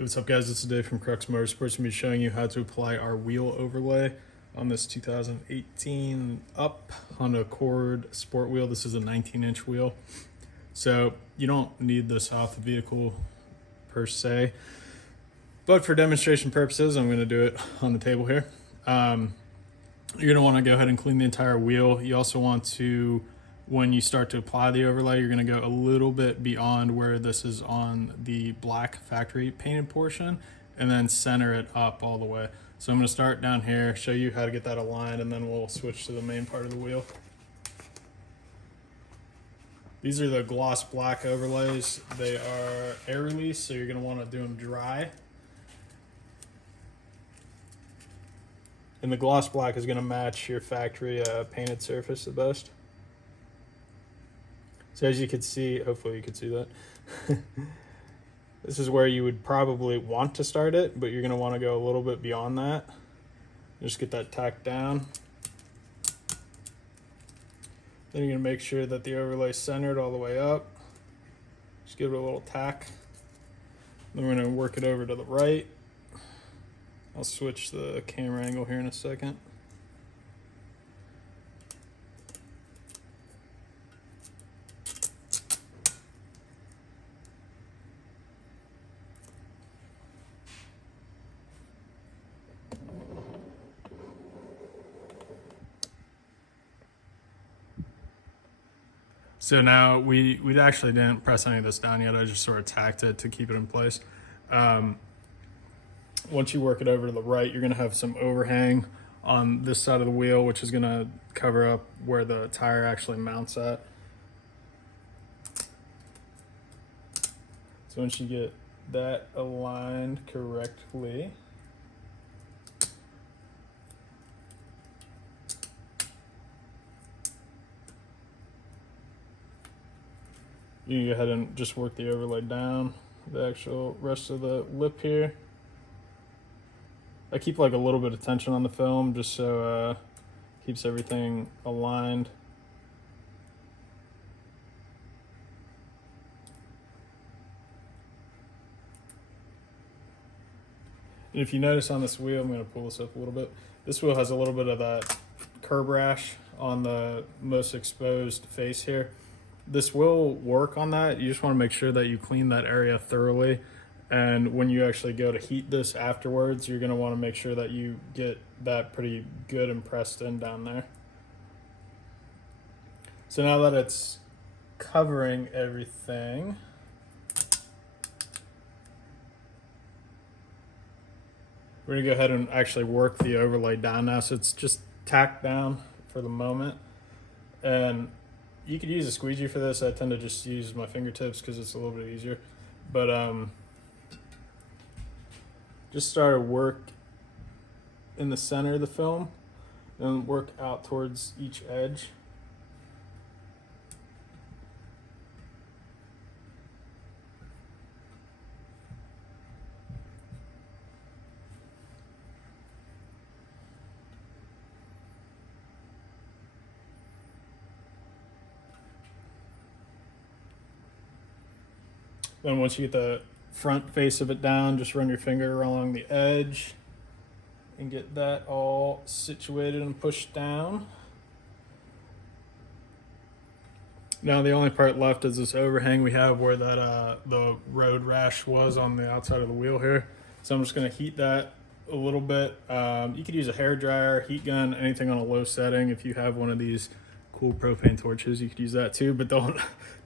Hey, what's up guys, this is Dave from Crux Motorsports. Going to be showing you how to apply our wheel overlay on this 2018 Up Honda Accord Sport wheel. This is a 19-inch wheel. So you don't need this off the vehicle per se, but for demonstration purposes, I'm going to do it on the table here. You're going to want to go ahead and clean the entire wheel. You also want to, when you start to apply the overlay, you're going to go a little bit beyond where this is on the black factory painted portion and then center it up all the way. So I'm going to start down here, show you how to get that aligned, and then we'll switch to the main part of the wheel. These are the gloss black overlays. They are air release, so you're going to want to do them dry. And the gloss black is going to match your factory painted surface the best. So as you can see, hopefully you can see that. This is where you would probably want to start it, but you're going to want to go a little bit beyond that. Just get that tacked down. Then you're going to make sure that the overlay is centered all the way up. Just give it a little tack. Then we're going to work it over to the right. I'll switch the camera angle here in a second. So now we actually didn't press any of this down yet. I just sort of tacked it to keep it in place. Once you work it over to the right, you're going to have some overhang on this side of the wheel, which is going to cover up where the tire actually mounts at. So once you get that aligned correctly, you can go ahead and just work the overlay down the actual rest of the lip here. I keep like a little bit of tension on the film just so keeps everything aligned. And if you notice on this wheel, I'm going to pull this up a little bit. This wheel has a little bit of that curb rash on the most exposed face here. This will work on that. You just want to make sure that you clean that area thoroughly. And when you actually go to heat this afterwards, you're going to want to make sure that you get that pretty good and pressed in down there. So now that it's covering everything, we're going to go ahead and actually work the overlay down now. So it's just tacked down for the moment. And you could use a squeegee for this. I tend to just use my fingertips because it's a little bit easier. But just start to work in the center of the film and work out towards each edge. Then once you get the front face of it down, just run your finger along the edge and get that all situated and pushed down. Now the only part left is this overhang we have where that the road rash was on the outside of the wheel here. So I'm just going to heat that a little bit. You could use a hair dryer, heat gun, anything on a low setting. If you have one of these cool propane torches, you could use that too, but don't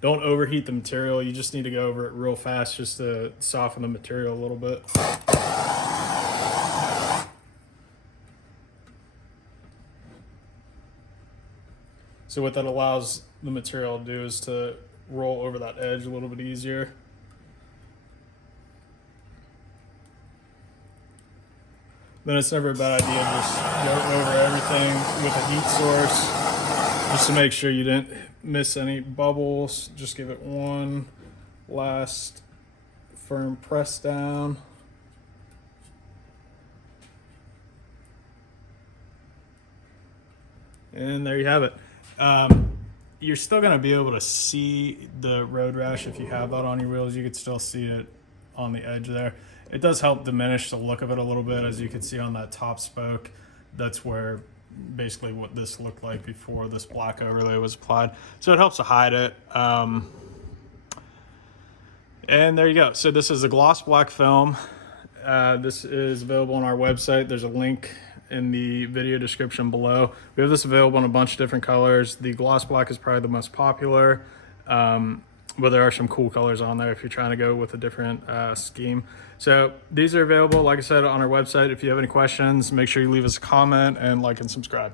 overheat the material. You just need to go over it real fast just to soften the material a little bit. So what that allows the material to do is to roll over that edge a little bit easier. Then it's never a bad idea to just go over everything with a heat source just to make sure you didn't miss any bubbles. Just give it one last firm press down. And there you have it. You're still going to be able to see the road rash if you have that on your wheels. You could still see it on the edge there. It does help diminish the look of it a little bit. As you can see on that top spoke, that's where basically what this looked like before this black overlay was applied. So it helps to hide it. And there you go. So this is a gloss black film. This is available on our website. There's a link in the video description below. We have this available in a bunch of different colors. The gloss black is probably the most popular, but there are some cool colors on there if you're trying to go with a different scheme. So these are available, like I said, on our website. If you have any questions, make sure you leave us a comment and like and subscribe.